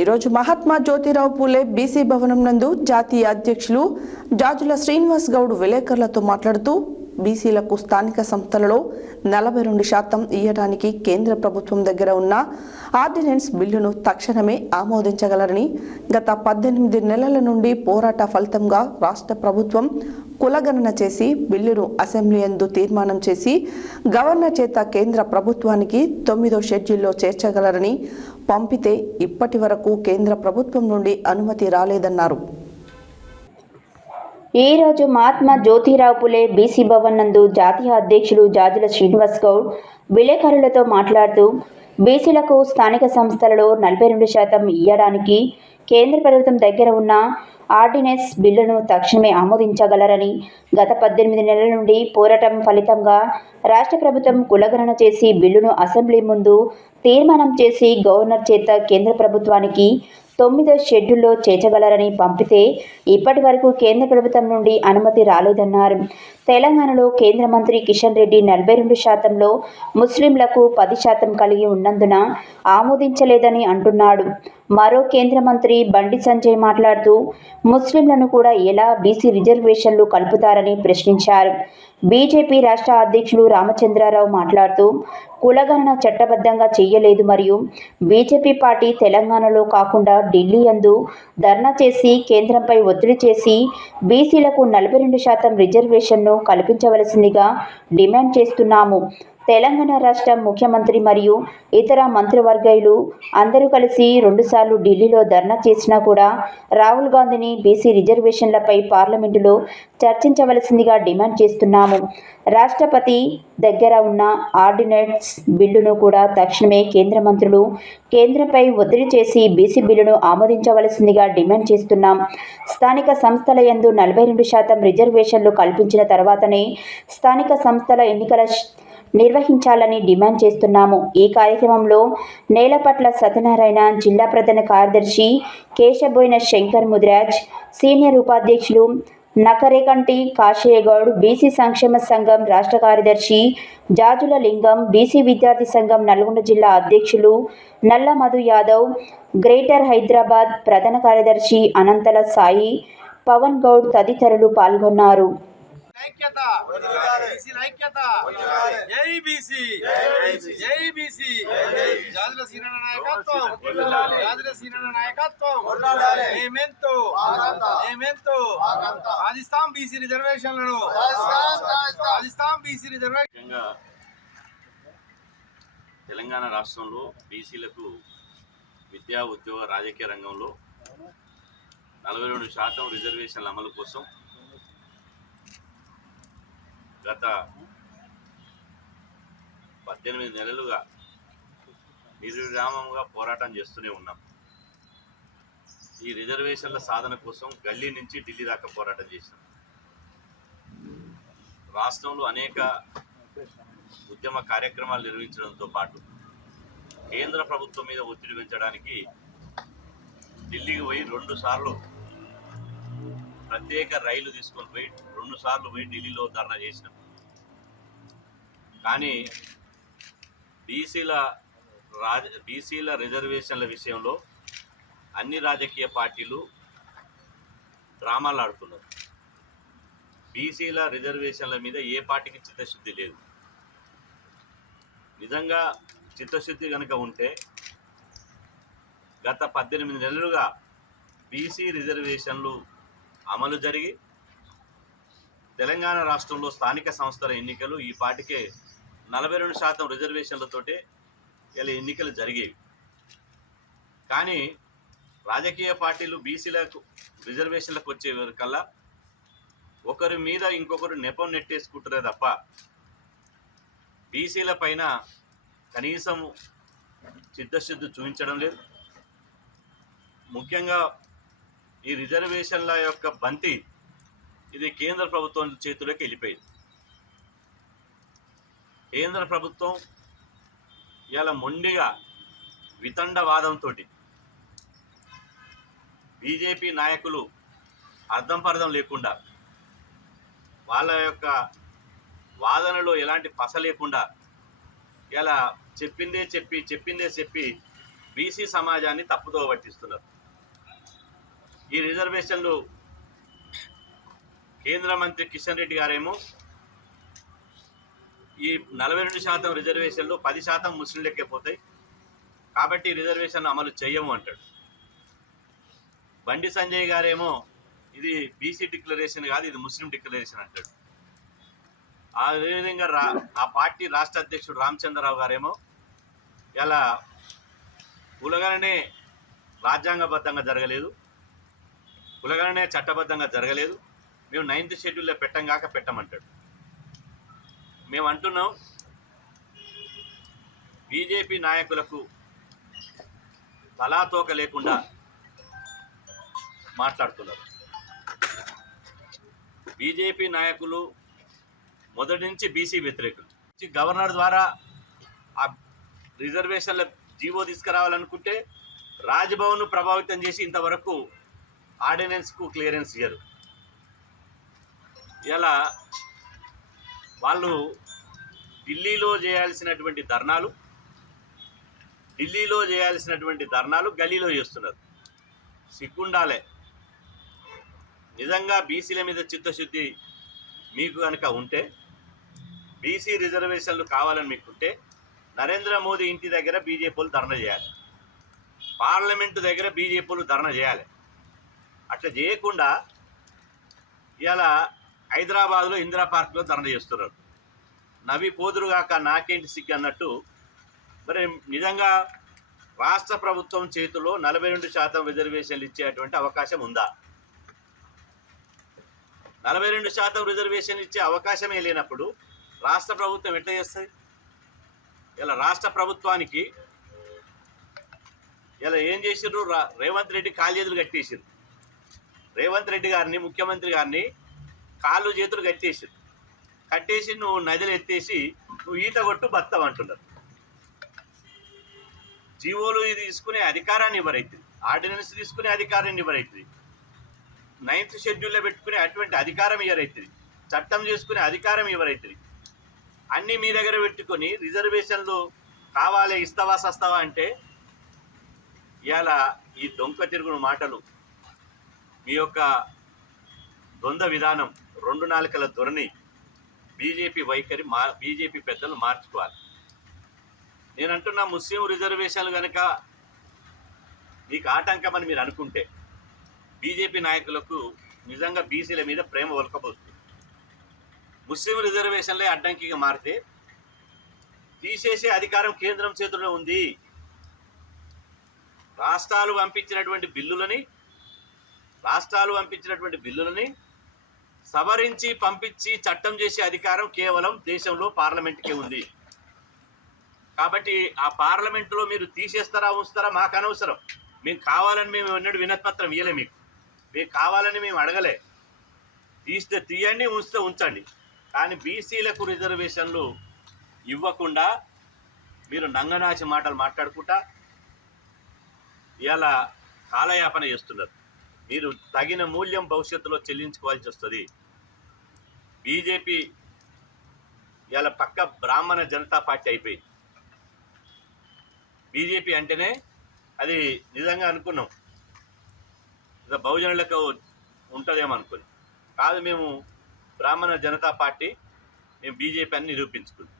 ఈరోజు మహాత్మా జ్యోతిరావు పూలే బీసీ భవనం నందు జాతీయ అధ్యక్షులు జాజుల శ్రీనివాస్ గౌడ్ విలేకరులతో మాట్లాడుతూ బీసీలకు స్థానిక సంస్థలలో 42% ఇయ్యడానికి కేంద్ర ప్రభుత్వం దగ్గర ఉన్న ఆర్డినెన్స్ బిల్లును తక్షణమే ఆమోదించగలరని గత 18 నెలల నుండి పోరాట ఫలితంగా రాష్ట్ర ప్రభుత్వం కులగణన చేసి బిల్లును అసెంబ్లీ యందు తీర్మానం చేసి గవర్నర్ చేత కేంద్ర ప్రభుత్వానికి 9వ షెడ్యూల్లో చేర్చగలరని పంపితే ఇప్పటి వరకు కేంద్ర ప్రభుత్వం నుండి అనుమతి రాలేదన్నారు. ఈ రోజు మహాత్మా జ్యోతిరావు పూలే బీసీ భవన్ నందు జాతీయ అధ్యక్షులు జాజుల శ్రీనివాస్ గౌడ్ విలేకరులతో మాట్లాడుతూ బీసీలకు స్థానిక సంస్థలలో 42% ఇయ్యడానికి కేంద్ర ప్రభుత్వం దగ్గర ఉన్న ఆర్డినెన్స్ బిల్లును తక్షణమే ఆమోదించగలరని గత 18 నెలల నుండి పోరాటం ఫలితంగా రాష్ట్ర ప్రభుత్వం కులగణన చేసి బిల్లును అసెంబ్లీ ముందు తీర్మానం చేసి గవర్నర్ చేత కేంద్ర ప్రభుత్వానికి 9వ షెడ్యూల్లో చేర్చగలరని పంపితే ఇప్పటి వరకు కేంద్ర ప్రభుత్వం నుండి అనుమతి రాలేదన్నారు. తెలంగాణలో కేంద్ర మంత్రి కిషన్ రెడ్డి 42%లో ముస్లింలకు 10% కలిగి ఉన్నందున ఆమోదించలేదని అంటున్నాడు. మరో కేంద్ర మంత్రి బండి సంజయ్ మాట్లాడుతూ ముస్లింలను కూడా ఎలా బీసీ రిజర్వేషన్లు కలుపుతారని ప్రశ్నించారు. బీజేపీ రాష్ట్ర అధ్యక్షులు రామచంద్రారావు మాట్లాడుతూ కులగణన చట్టబద్ధంగా చేయలేదు మరియు బీజేపీ పార్టీ తెలంగాణలో కాకుండా ఢిల్లీ యందు ధర్నా చేసి కేంద్రంపై ఒత్తిడి చేసి బీసీలకు 42% రిజర్వేషన్ను కల్పించవలసిందిగా డిమాండ్ చేస్తున్నాము. తెలంగాణ రాష్ట్ర ముఖ్యమంత్రి మరియు ఇతర మంత్రివర్గీయులు అందరూ కలిసి 2 సార్లు ఢిల్లీలో ధర్నా చేసినా కూడా రాహుల్ గాంధీని బీసీ రిజర్వేషన్లపై పార్లమెంటులో చర్చించవలసిందిగా డిమాండ్ చేస్తున్నాము. రాష్ట్రపతి దగ్గర ఉన్న ఆర్డినెన్స్ బిల్లును కూడా తక్షణమే కేంద్ర మంత్రులు కేంద్రంపై ఒత్తిడి చేసి బీసీ బిల్లును ఆమోదించవలసిందిగా డిమాండ్ చేస్తున్నాం. స్థానిక సంస్థల యందు 42% రిజర్వేషన్లు కల్పించిన తర్వాతనే స్థానిక సంస్థల ఎన్నికల నిర్వహించాలని డిమాండ్ చేస్తున్నాము. ఈ కార్యక్రమంలో నేలపట్ల సత్యనారాయణ, జిల్లా ప్రధాన కార్యదర్శి కేశబోయిన శంకర్ ముదిరాజ్, సీనియర్ ఉపాధ్యక్షులు నకరేకంటి కాశయ్యగౌడ్, బీసీ సంక్షేమ సంఘం రాష్ట్ర కార్యదర్శి జాజుల లింగం, బీసీ విద్యార్థి సంఘం నల్గొండ జిల్లా అధ్యక్షులు నల్ల మధు యాదవ్, గ్రేటర్ హైదరాబాద్ ప్రధాన కార్యదర్శి అనంతల సాయి, పవన్ గౌడ్ తదితరులు పాల్గొన్నారు. తెలంగాణ రాష్ట్రంలో బీసీలకు విద్యా, ఉద్యోగ, రాజకీయ రంగంలో 42% రిజర్వేషన్ల అమలు కోసం గత 18 నెలలుగా నిర్విరామంగా పోరాటం చేస్తూనే ఉన్నాం. ఈ రిజర్వేషన్ల సాధన కోసం గల్లీ నుంచి ఢిల్లీ దాకా పోరాటం చేసినాం. రాష్ట్రంలో అనేక ఉద్యమ కార్యక్రమాలు నిర్వహించడంతో పాటు కేంద్ర ప్రభుత్వం మీద ఒత్తిడి పెంచడానికి ఢిల్లీకి పోయి 2 సార్లు ప్రత్యేక రైలు తీసుకొని పోయి 2 సార్లు పోయి ఢిల్లీలో ధర్నా చేసినాం. కానీ బీసీల రిజర్వేషన్ల విషయంలో అన్ని రాజకీయ పార్టీలు డ్రామాలు ఆడుతున్నారు. బీసీల రిజర్వేషన్ల మీద ఏ పార్టీకి చిత్తశుద్ధి లేదు. నిజంగా చిత్తశుద్ధి కనుక ఉంటే గత 18 నెలలుగా బీసీ రిజర్వేషన్లు అమలు జరిగి తెలంగాణ రాష్ట్రంలో స్థానిక సంస్థల ఎన్నికలు ఈ పార్టీకే 42% రిజర్వేషన్లతోటే ఇలా ఎన్నికలు జరిగేవి. కానీ రాజకీయ పార్టీలు బీసీలకు రిజర్వేషన్లకు వచ్చే కల్లా ఒకరి మీద ఇంకొకరు నెపం నెట్టేసుకుంటారే తప్ప బీసీల పైన కనీసం చిత్తశుద్ధి చూపించడం లేదు. ముఖ్యంగా ఈ రిజర్వేషన్ల యొక్క బంతి ఇది కేంద్ర ప్రభుత్వం చేతుల్లోకి వెళ్ళిపోయింది. కేంద్ర ప్రభుత్వం ఇలా మొండిగా వితండవాదంతో బీజేపీ నాయకులు అర్థం పర్థం లేకుండా వాళ్ళ యొక్క వాదనలో ఎలాంటి పస లేకుండా ఇలా చెప్పిందే చెప్పి బీసీ సమాజాన్ని తప్పుదో పట్టిస్తున్నారు. ఈ రిజర్వేషన్లు కేంద్ర మంత్రి కిషన్ రెడ్డి గారేమో ఈ 42% రిజర్వేషన్లు 10% ముస్లింలకే పోతాయి కాబట్టి రిజర్వేషన్ అమలు చేయము అంటాడు. బండి సంజయ్ గారేమో ఇది బీసీ డిక్లరేషన్ కాదు, ఇది ముస్లిం డిక్లరేషన్ అంటాడు. అదేవిధంగా ఆ పార్టీ రాష్ట్ర అధ్యక్షుడు రామచంద్రరావు గారేమో ఇలా కులగణనే రాజ్యాంగబద్ధంగా జరగలేదు, కులగణనే చట్టబద్ధంగా జరగలేదు, మేము 9th షెడ్యూల్లో పెట్టంగాక పెట్టమంటాడు. మేము అంటున్నాం బీజేపీ నాయకులకు తలాతోక లేకుండా మాట్లాడుతున్నారు. బీజేపీ నాయకులు మొదటి నుంచి బీసీ వ్యతిరేకులు. గవర్నర్ ద్వారా ఆ రిజర్వేషన్ల జీవో తీసుకురావాలనుకుంటే రాజ్భవన్ను ప్రభావితం చేసి ఇంతవరకు ఆర్డినెన్స్కు క్లియరెన్స్ ఇయ్యరు. ఇలా వాళ్ళు ఢిల్లీలో చేయాల్సినటువంటి ధర్నాలు గల్లీలో చేస్తున్నారు. సిగ్గుండాలే. నిజంగా బీసీల మీద చిత్తశుద్ధి మీకు కనుక ఉంటే, బీసీ రిజర్వేషన్లు కావాలని మీకుంటే నరేంద్ర మోదీ ఇంటి దగ్గర బీజేపీలు ధర్నా చేయాలి, పార్లమెంటు దగ్గర బీజేపీలు ధర్నా చేయాలి. అట్లా చేయకుండా ఇలా హైదరాబాద్లో ఇందిరా పార్క్లో ధర్నా చేస్తున్నారు. నవి పోదురుగాక నాకేంటి సిగ్గు అన్నట్టు. మరి నిజంగా రాష్ట్ర ప్రభుత్వం చేతిలో 42% రిజర్వేషన్లు ఇచ్చేటువంటి అవకాశం ఉందా? 42% రిజర్వేషన్ ఇచ్చే అవకాశమే లేనప్పుడు రాష్ట్ర ప్రభుత్వం ఎట్లా చేస్తుంది? ఇలా రాష్ట్ర ప్రభుత్వానికి ఇలా ఏం చేసిర్రు? రేవంత్ రెడ్డి కాళ్ళు చేతులు కట్టేసిర్రు. రేవంత్ రెడ్డి గారిని, ముఖ్యమంత్రి గారిని కాళ్ళు చేతులు కట్టేసి నువ్వు నదిలు ఎత్తేసి నువ్వు ఈత కొట్టు బతావు అంటున్నారు. జీవోలు తీసుకునే అధికారాన్ని ఎవరైతుంది, ఆర్డినెన్స్ తీసుకునే అధికారాన్ని ఎవరైతుంది, 9th షెడ్యూల్లో పెట్టుకునే అటువంటి అధికారం ఎవరైతుంది, చట్టం చేసుకునే అధికారం ఎవరైతుంది, అన్నీ మీ దగ్గర పెట్టుకొని రిజర్వేషన్లు కావాలి ఇస్తావా సస్తావా అంటే ఇవాళ ఈ దొంగ తిరుగుడు మాటలు, మీ యొక్క ద్వంద్వ విధానం, 2 నాలుకల ధోరణి, బీజేపీ వైఖరి బీజేపీ పెద్దలు మార్చుకోవాలి. నేను అంటున్నా ముస్లిం రిజర్వేషన్లు కనుక మీకు ఆటంకమని మీరు అనుకుంటే బీజేపీ నాయకులకు నిజంగా బీసీల మీద ప్రేమ ఒలకబోస్తుంది. ముస్లిం రిజర్వేషన్లే అడ్డంకిగా మారితే తీసేసే అధికారం కేంద్రం చేతుల్లో ఉంది. రాష్ట్రాలు పంపించినటువంటి బిల్లులని సవరించి పంపించి చట్టం చేసే అధికారం కేవలం దేశంలో పార్లమెంట్కే ఉంది. కాబట్టి ఆ పార్లమెంటులో మీరు తీసేస్తారా ఉంచుతారా మాకు అనవసరం. మేము కావాలని మేము ఎన్నడూ వినతిపత్రం ఇవ్వలే, మేము కావాలని మేము అడగలే. తీస్తే తీయండి, ఉంచితే ఉంచండి. కానీ బీసీలకు రిజర్వేషన్లు ఇవ్వకుండా మీరు నంగనాచి మాటలు మాట్లాడుకుంటా ఇలా కాలయాపన చేస్తున్నారు. మీరు తగిన మూల్యం భవిష్యత్తులో చెల్లించుకోవాల్సి వస్తుంది. బీజేపీ ఇలా పక్క బ్రాహ్మణ జనతా పార్టీ అయిపోయింది. బీజేపీ అంటేనే అది నిజంగా అనుకున్నాం బహుజనులకు ఉంటుందేమో అనుకుని. కాదు, మేము బ్రాహ్మణ జనతా పార్టీ, మేము బీజేపీ అని నిరూపించుకున్నాం.